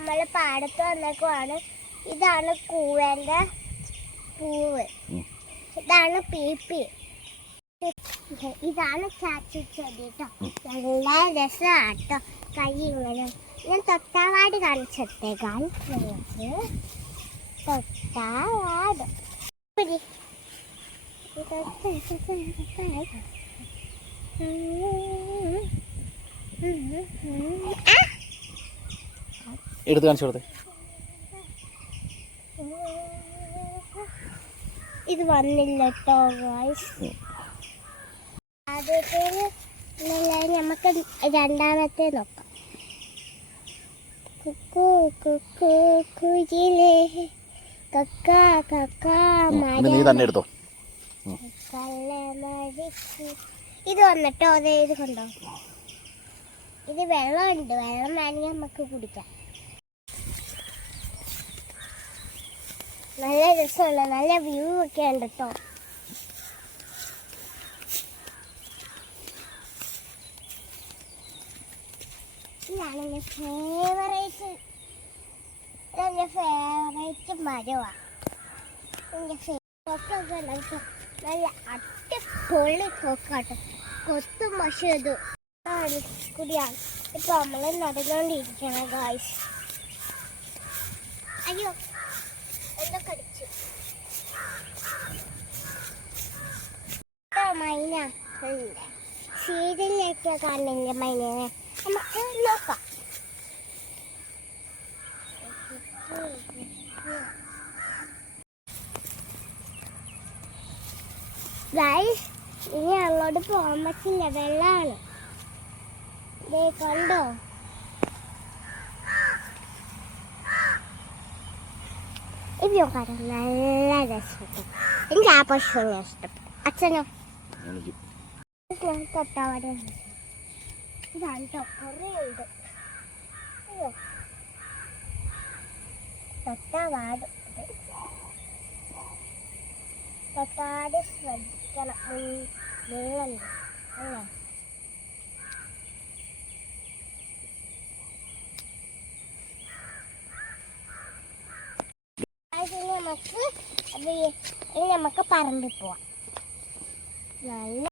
നമ്മൾ പാടത്ത് വന്നേക്കുവാണ്. ഇതാണ് കൂവേൻ്റെ പൂവ്, ഇതാണ് പീപ്പി, ഇതാണ് ചാച്ചി ചെടി കേട്ടോ. നല്ല രസമാട്ടോ. കൈ ഇങ്ങനെ ഞാൻ തൊട്ടാവാട് കാണിച്ചെത്തേക്കാൻ തൊട്ടാവാട് എടുത്ത് കാണിച്ചു കൊടുത്തേ. ഇത് വന്നില്ല കേട്ടോ ഗായ്സ്. ആദ്യത്തേന് നമുക്ക് രണ്ടാമത്തെ നോക്കാം. കുക്കു കുക്കു കുയിലേ കക്കാ കക്കാ നീ തന്നെ എടുത്തോ. ഇത് വന്നിട്ടോ. അതെ, ഇത് കണ്ടോ, ഇത് വെള്ളമുണ്ട്. വെള്ളം വേണമെങ്കിൽ നമുക്ക് കുടിക്കാം. നല്ല രസമുള്ള നല്ല വ്യൂ ഒക്കെ ഉണ്ട് കേട്ടോ. ഇതാണ് എൻ്റെ ഫേവറേറ്റ് മരമാണ്. എൻ്റെ കൊക്കൊക്കെ ഉണ്ട്. നല്ല അടിപൊളി കൊക്കാട്ടോ. കൊത്തും മഷത് കൂടിയാണ് ഇപ്പൊ നമ്മൾ നടന്നുകൊണ്ടിരിക്കണം ഗായ്സ്. അയ്യോ, എന്തൊക്കെ അടിച്ചു. മൈന സീരിയലിലേക്ക് കാണുന്നില്ല മൈനനെ. നമുക്ക് നോക്കാം. ഗായ്സ്, ഇനി അങ്ങോട്ട് പോകാൻ പറ്റില്ല, വെള്ളമാണ്. ദേ കണ്ടോ, ഇത് നോക്കാറ് നല്ല രസം. എനിക്ക് ആ പശുവിനെ ഇഷ്ടപ്പെട്ടു. അച്ഛനോ? തൊട്ടാവാട് ഇതാണ് കേട്ടോ. കുറേ ഉണ്ട്. അയ്യോ, തൊട്ടാവാട് തൊട്ടാട് ശ്രദ്ധിക്കണം. നീളുണ്ട് അല്ലേ? നമുക്ക് പറമ്പിൽ പോവാം. നല്ല